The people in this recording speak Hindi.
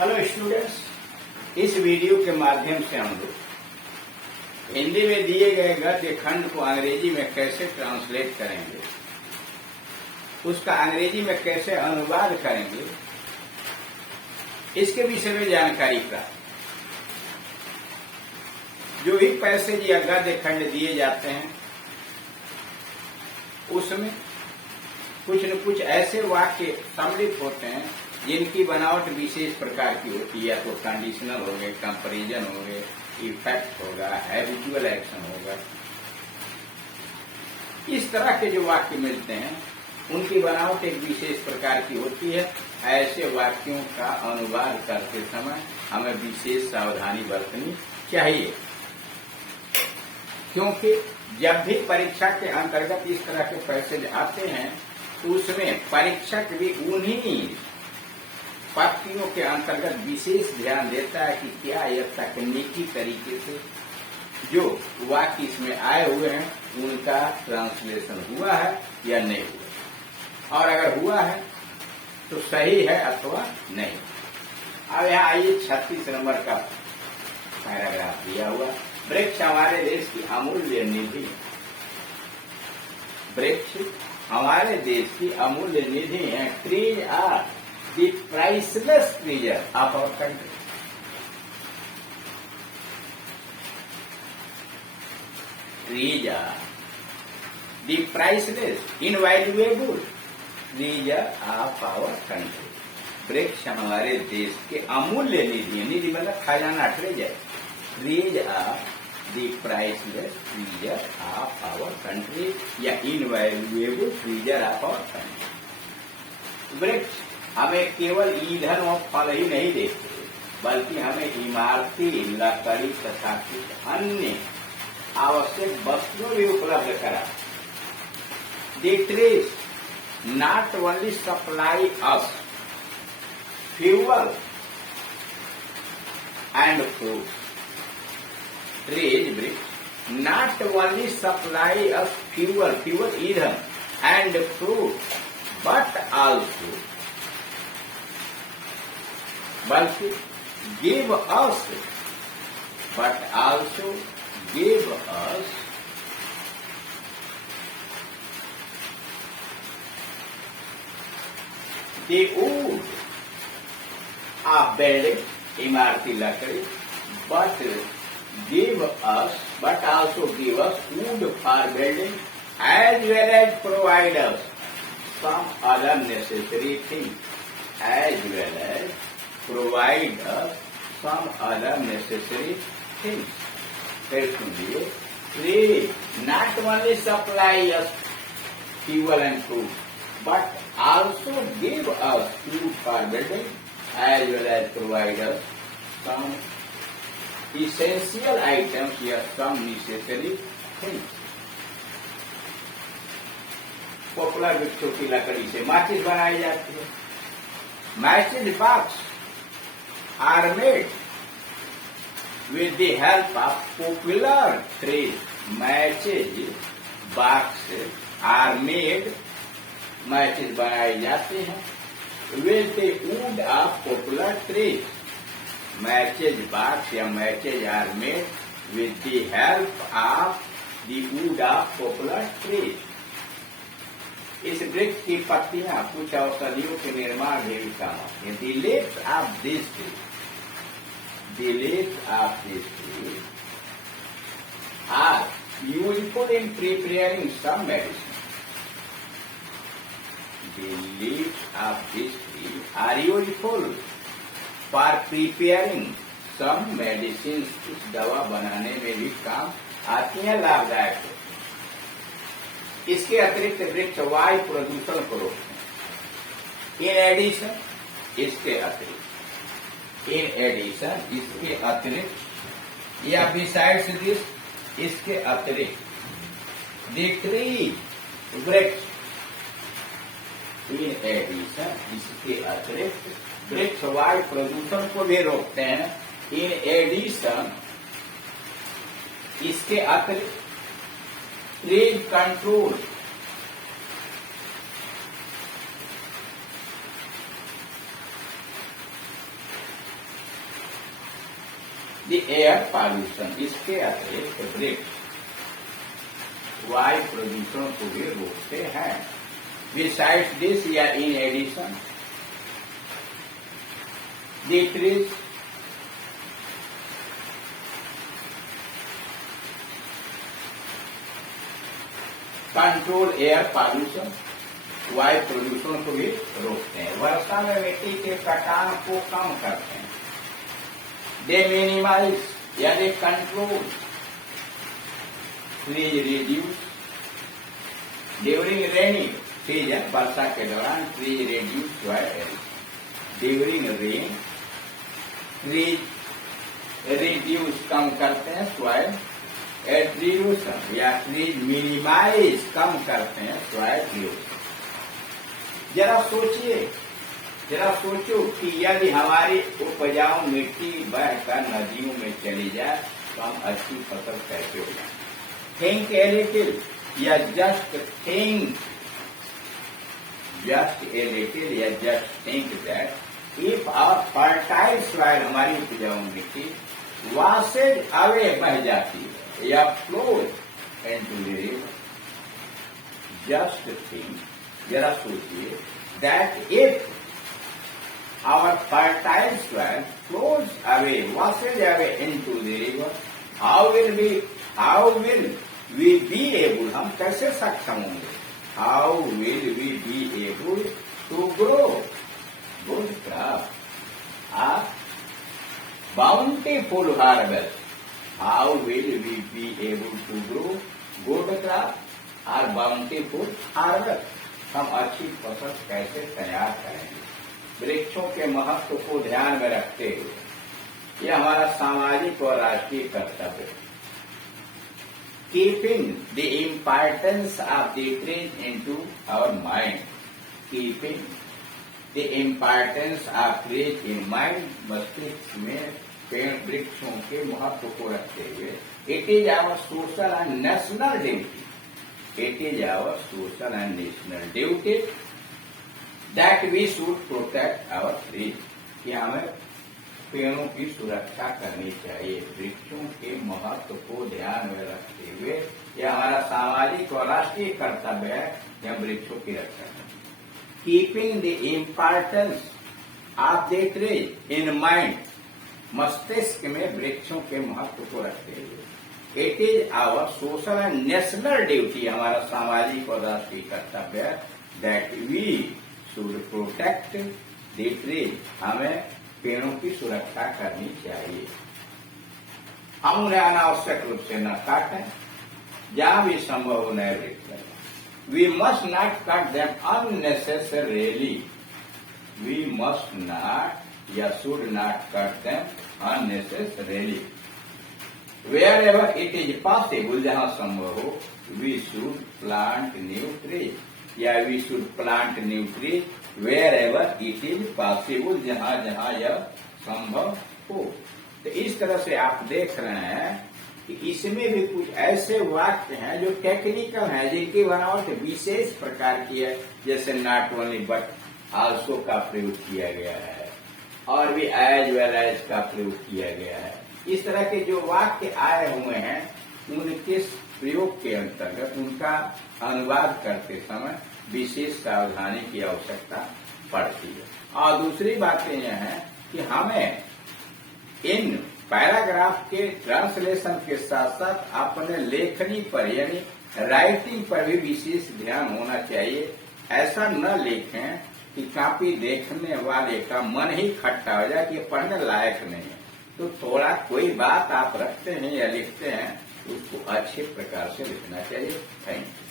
हेलो स्टूडेंट्स, इस वीडियो के माध्यम से हम लोग हिंदी में दिए गए गद्य खंड को अंग्रेजी में कैसे ट्रांसलेट करेंगे, उसका अंग्रेजी में कैसे अनुवाद करेंगे, इसके विषय में जानकारी प्राप्त। जो भी पैसेज या गद्य खंड दिए जाते हैं उसमें कुछ न कुछ ऐसे वाक्य सम्मिलित होते हैं जिनकी बनावट विशेष प्रकार की होती है। या तो कंडीशनल हो गए, कंपैरिजन हो गए, इफेक्ट होगा, हैबिचुअल एक्शन होगा। इस तरह के जो वाक्य मिलते हैं उनकी बनावट एक विशेष प्रकार की होती है। ऐसे वाक्यों का अनुवाद करते समय हमें विशेष सावधानी बरतनी चाहिए, क्योंकि जब भी परीक्षा के अंतर्गत इस तरह के पैसेज आते हैं तो उसमें परीक्षक भी उन्हीं पंक्तियों के अंतर्गत विशेष ध्यान देता है कि क्या यह तकनीकी तरीके से जो वाक्य इसमें आए हुए हैं उनका ट्रांसलेशन हुआ है या नहीं हुआ, और अगर हुआ है तो सही है अथवा नहीं। अब यहाँ आइए 36 नंबर का पैराग्राफ दिया हुआ। वृक्ष हमारे देश की अमूल्य निधि, वृक्ष हमारे देश की अमूल्य निधि है। Trees are the priceless treasure of our country. Trees are the priceless invaluable treasure of our country. वृक्ष हमारे देश के अमूल्य निधि, निधि मतलब खजाना, treasure. Trees are the priceless treasure of our country या invaluable treasure of our country. वृक्ष हमें केवल ईंधन और फल ही नहीं देते, बल्कि हमें इमारती, लकड़ी तथा कुछ अन्य आवश्यक वस्तुएं भी उपलब्ध करा। The trees not only supply us fuel and fruit. Trees, वृक्ष not only supply us fuel, ईंधन, and fruit, but also बल्कि give us, but also give us the wood of building, इमारती लकड़ी, but also give us wood for building as well as provide us some other necessary things, as well as provide us some other necessary things. फिर सुनिए, trees not only supply us fuel and food, but also give us food for building as well as provide us some essential items or some necessary things. Popular वृक्षों की लकड़ी से माचिस बनाई जाती है। Matches box are made with the help of popular trees. Matches box are made, matches बनाई जाती हैं with the wood of popular trees. Matches box या matches are made with the help of the wood of popular trees. इस वृक्ष की पत्तियां कुछ औषधियों के निर्माण में भी काम आती हैं। The leaves of this tree, the leaves of this tree are useful in preparing some medicine. The leaves of this tree are useful for preparing some medicines. कुछ दवा बनाने में भी काम आती हैं, लाभदायक है। इसके अतिरिक्त वृक्ष वायु प्रदूषण को रोकते हैं। इन एडिशन, इसके अतिरिक्त या बिसाइड्स दिस, इसके अतिरिक्त, द ट्री, वृक्ष, इन एडिशन, इसके अतिरिक्त वृक्ष वायु प्रदूषण को भी रोकते हैं। इन एडिशन, इसके अतिरिक्त trade control, the air pollution, इसके अतिरिक्त वृक्ष वायु प्रदूषण को भी रोकते हैं। बिसाइड्स दिस या in addition, the trees control air pollution, वायु प्रदूषण को भी रोकते हैं। वर्षा में मिट्टी के कटान को कम करते हैं। दे मिनिमाइज या they control, trees reduce during rainy season, वर्षा के दौरान trees reduce during rain, trees reduce कम करते हैं सॉइल एट्रीब्यूशन, या ट्रीज मिनिमाइज कम करते हैं सॉइल इरोजन। जरा सोचो कि यदि हमारी उपजाऊ मिट्टी बहकर नदियों में चली जाए तो हम अच्छी फसल कैसे हो जाए। थिंक ए लिटिल, या just think, just a little या just think that if our fertile soil, हमारी उपजाऊ मिट्टी वॉशेज अवे, बह जाती है या flows into the river, just think, जरा सोचिए, that if our fertile soil flows away, washes away into the river, how will we be able, हम कैसे सक्षम होंगे, how will we be able to grow good crop, bountiful harvest, how will we be able to grow good crop or bountiful harvest, हम अच्छी फसल कैसे तैयार करेंगे। वृक्षों के महत्व को ध्यान में रखते हुए यह हमारा सामाजिक और राष्ट्रीय कर्तव्य है। Keeping the importance of the trees into our mind, keeping the importance of trees in mind, मस्तिष्क में पेड़ वृक्षों के महत्व को रखते हुए, it is our social and national duty, it is our social and national duty that we should protect our trees, कि हमें पेड़ों की सुरक्षा करनी चाहिए। वृक्षों के महत्व को ध्यान में रखते हुए यह हमारा सामाजिक और राष्ट्रीय कर्तव्य है कि हम वृक्षों की रक्षा करें। Keeping the importance of the trees in mind, मस्तिष्क में वृक्षों के महत्व को रखते हुए, it is our social and national duty, हमारा सामाजिक और राष्ट्रीय कर्तव्य है, that we should protect the tree, हमें पेड़ों की सुरक्षा करनी चाहिए। हम उन्हें अनावश्यक रूप से न काटें, जहां भी संभव हो नए वृक्ष लगाएं। We must not cut them unnecessarily, we must not या should not cut them unnecessarily, wherever it is possible, जहां संभव हो, we should plant new trees, या we should plant new trees wherever it is possible, जहां जहां यह संभव हो। तो इस तरह से आप देख रहे हैं कि इसमें भी कुछ ऐसे वाक्य हैं जो टेक्निकल हैं, जिनकी बनावट विशेष प्रकार की है, जैसे नॉट ओनली बट आल्सो का प्रयोग किया गया है, और भी एज वेल एज का प्रयोग किया गया है। इस तरह के जो वाक्य आए हुए हैं उनके प्रयोग के अंतर्गत उनका अनुवाद करते समय विशेष सावधानी की आवश्यकता पड़ती है। और दूसरी बातें यह है कि हमें इन पैराग्राफ के ट्रांसलेशन के साथ साथ अपने लेखनी पर यानी राइटिंग पर भी विशेष ध्यान होना चाहिए। ऐसा न लिखें कि कॉपी देखने वाले का मन ही खट्टा हो जाए कि पढ़ने लायक नहीं है। तो थोड़ा कोई बात आप रखते हैं या लिखते हैं उसको अच्छे प्रकार से लिखना चाहिए। Thank you.